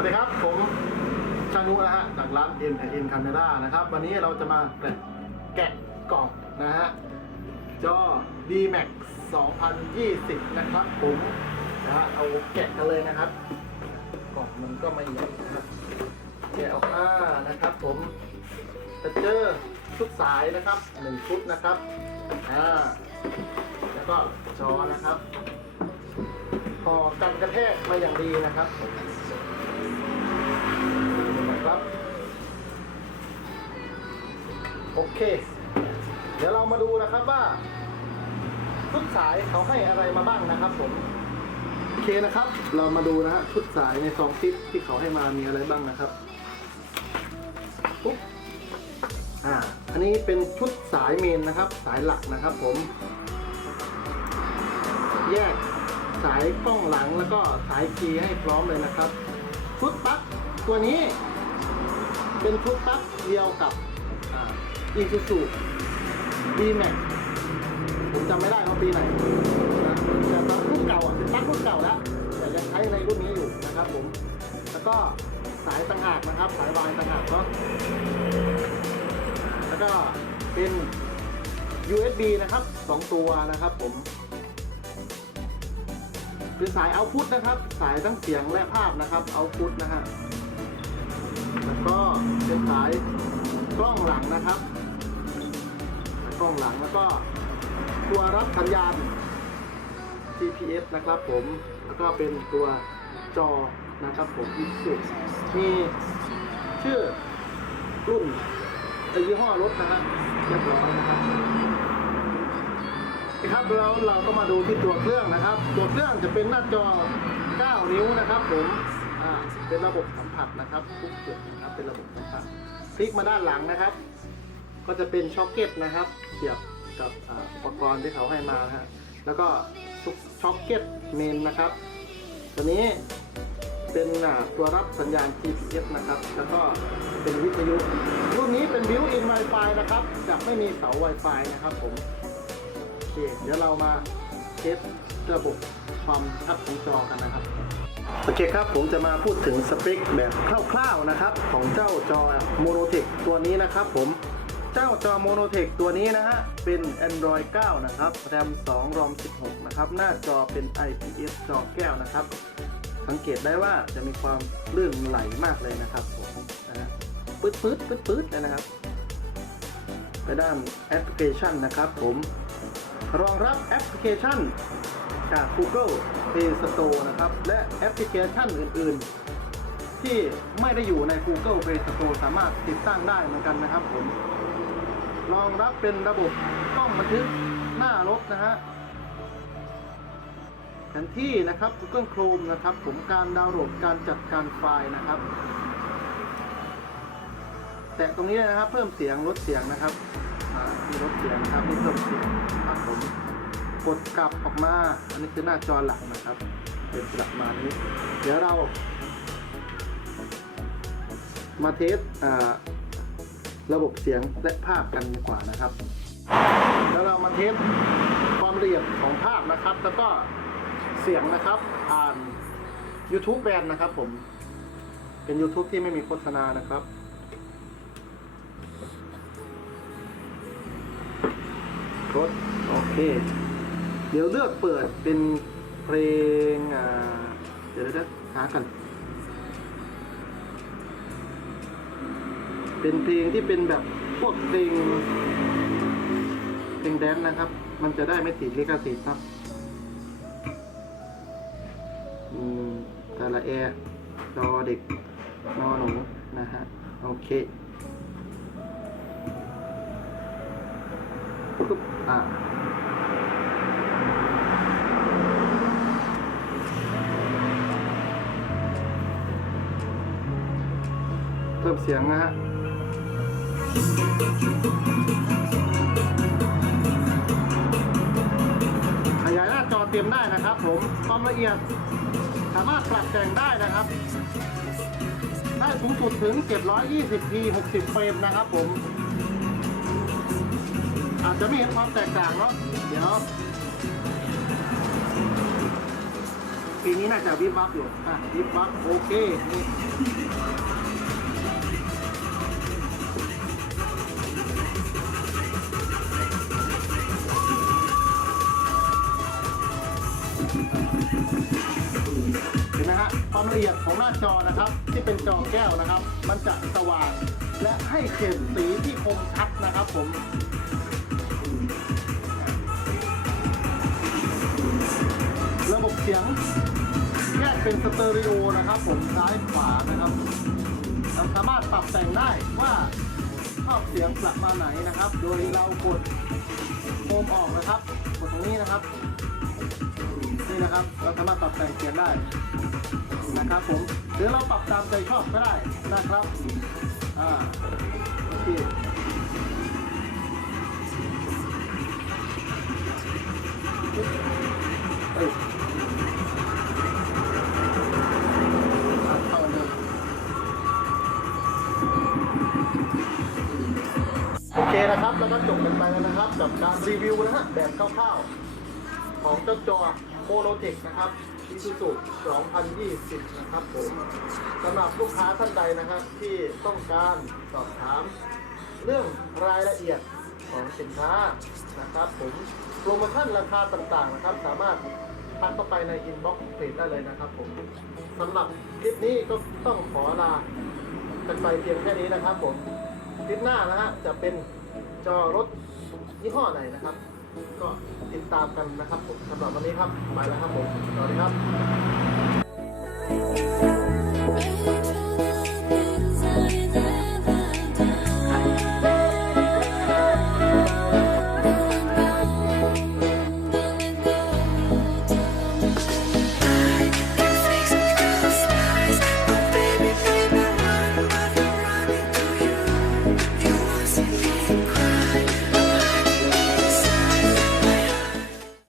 วัสดีครับ ผมชานุนะฮะจากร้าน n n Camera นะครับ วันนี้เราจะมาแกะกล่องนะฮะ จอ D-Max 2020 นะครับผมนะฮะเอาแกะกันเลยนะครับ กล่องมันก็ไม่ใหญ่นะครับ แกะออกมานะครับผมจะเจอชุดสายนะครับหนึ่งชุดนะครับอ่าแล้วก็จอนะครับห่อกันกระแทกมาอย่างดีนะครับ ครับ โอเค เดี๋ยวเรามาดูนะครับว่าชุดสายเขาให้อะไรมาบ้างนะครับผมโอเคนะครับ เรามาดูนะฮะชุดสายในซองซิปที่เขาให้มามีอะไรบ้างนะครับปุ๊บอ่า อันนี้เป็นชุดสายเมนนะครับ สายหลักนะครับผม แยกสายกล้องหลังแล้วก็สายคีย์ให้พร้อมเลยนะครับ ชุดปลั๊กตัวนี้ เป็นชุดปลั๊กเดียวกับอีซูซูดีแม็กผมจำไม่ได้ว่าปีไหนนะแต่ปลั๊กรุ่นเก่าอะเป็นปลั๊กรุ่นเก่าแล้วแต่ยังใช้ในรุ่นนี้อยู่นะครับผม แล้วก็สายต่างหากนะครับ สายวายต่างหากเนาะแล้วก็เป็น USB นะครับสองตัวนะครับผมเป็นสายเอาพุทนะครับ สายทั้งเสียงและภาพนะครับเอาพุทนะฮะ แล้วก็เป็นสายกล้องหลังนะครับกล้องหลังแล้วก็ตัวรับสัญญาณ GPS นะครับผมแล้วก็เป็นตัวจอนะครับผมอีกสุดมีชื่อรุ่นยี่ห้อรถนะฮะเรียบร้อยนะครับครับแล้วเราก็มาดูที่ตัวเครื่องนะครับ ตัวเครื่องจะเป็นหน้าจอ 9 นิ้วนะครับผม อ่าเป็นระบบสัมผัสนะครับทุกจุดนะครับเป็นระบบสัมผัสพลิกมาด้านหลังนะครับ ก็จะเป็นช็อคเก็ตนะครับเสียบกับอุปกรณ์ที่เขาให้มานะฮะแล้วก็ช็อคเก็ตเมนนะครับ ตัวนี้เป็นตัวรับสัญญาณ GPS นะครับ แล้วก็เป็นวิทยุ รุ่นนี้เป็นบิวอิน Wi-Fi นะครับจะไม่มีเสา Wi-Fi นะครับผมโอเคเดี๋ยวเรามาเทสระบบความชัดของจอกันนะครับ โอเคครับ ผมจะมาพูดถึงสเปคแบบคร่าวๆนะครับ ของเจ้าจอโมโนเทคตัวนี้นะครับผมเจ้าจอโมโนเทคตัวนี้นะฮะ เป็น Android 9 นะครับ RAM 2 ROM 16 นะครับ หน้าจอเป็น IPS จอแก้วนะครับ สังเกตได้ว่าจะมีความลื่นไหลมากเลยนะครับผมนะฮะปื๊ดปื๊ดปื๊ดปื๊ดเลยนะครับ ไปด้านแอปพลิเคชันนะครับผม รองรับแอปพลิเคชัน จาก Google Play Store นะครับ และแอปพลิเคชันอื่น ๆ ที่ไม่ได้อยู่ใน Google Play Store สามารถติดตั้งได้เหมือนกันนะครับผมรองรับเป็นระบบกล้องบันทึกหน้ารถนะฮะแผนที่นะครับ Google Chrome นะครับ ผมการดาวน์โหลดการจัดการไฟล์นะครับ แตะตรงนี้นะครับเพิ่มเสียงลดเสียงนะครับอ่ามีลดเสียงนะครับมีเพิ่มเสียงครับผม กดกลับออกมา อันนี้คือหน้าจอหลักนะครับ เป็นประมาณนี้ เดี๋ยวเรามาเทสระบบเสียงและภาพกันดีกว่านะครับ แล้วเรามาเทสความละเอียดของภาพนะครับ แล้วก็เสียงนะครับผ่าน YouTube แบนนะครับผม เป็น YouTube ที่ไม่มีโฆษณานะครับรถโอเค เดี๋ยวเลือกเปิดเป็นเพลงเดี๋ยวจะหากันเป็นเพลงที่เป็นแบบพวกเพลงเพลงแดนซ์นะครับ มันจะได้ไม่ติดลิขสิทธิ์ครับอืมแต่ละแอร์รอเด็กนอหนูนะฮะ โอเคปุ๊บอ่า พิ่มเสียงนะฮะขยายหน้าจอเต็มได้นะครับ ผมความละเอียดสามารถปรับแต่งได้นะครับ ได้สูงสุดถึง 720p 60 เฟรมนะครับผม อาจจะไม่เห็นความแตกต่างเนาะเดี๋ยวปีนี้น่าจะวิบวับอยู่อะวิบวับโอเคนี่ เห็นไหมฮะความละเอียดของหน้าจอนะครับ ที่เป็นจอแก้วนะครับ มันจะสว่างและให้เฉดสีที่คมชัดนะครับผมระบบเสียงแยกเป็นสเตอริโอนะครับ ผมซ้ายขวานะครับเราสามารถปรับแต่งได้ว่าชอบเสียงประมาณไหนนะครับ โดยเรากดโฮมออกนะครับ กดตรงนี้นะครับ นะครับ เราสามารถปรับแต่งเสียงได้นะครับผมหรือเราปรับตามใจชอบก็ได้นะครับอ่าโอเคเอ้ยเข้าเลยโอเคนะครับ แล้วก็จบกันไปแล้วนะครับกับการรีวิวนะฮะแบบคร่าวๆของเจ้าจอ โมโนเทคนะครับ Isuzu 2020 นะครับผมสำหรับลูกค้าท่านใดนะครับที่ต้องการสอบถาม เรื่องรายละเอียดของสินค้านะครับผมโปรโมชั่นราคาต่างๆนะครับ สามารถทักเข้าไปในอินบ็อกซ์เพจได้เลยนะครับผมสำหรับคลิปนี้ก็ต้องขอลากันไปเพียงแค่นี้นะครับผมคลิปหน้านะฮะจะเป็นจอรถยี่ห้อไหนนะครับ ก็ติดตามกันนะครับผมสำหรับวันนี้ครับไปแล้วครับผมสวัสดีครับ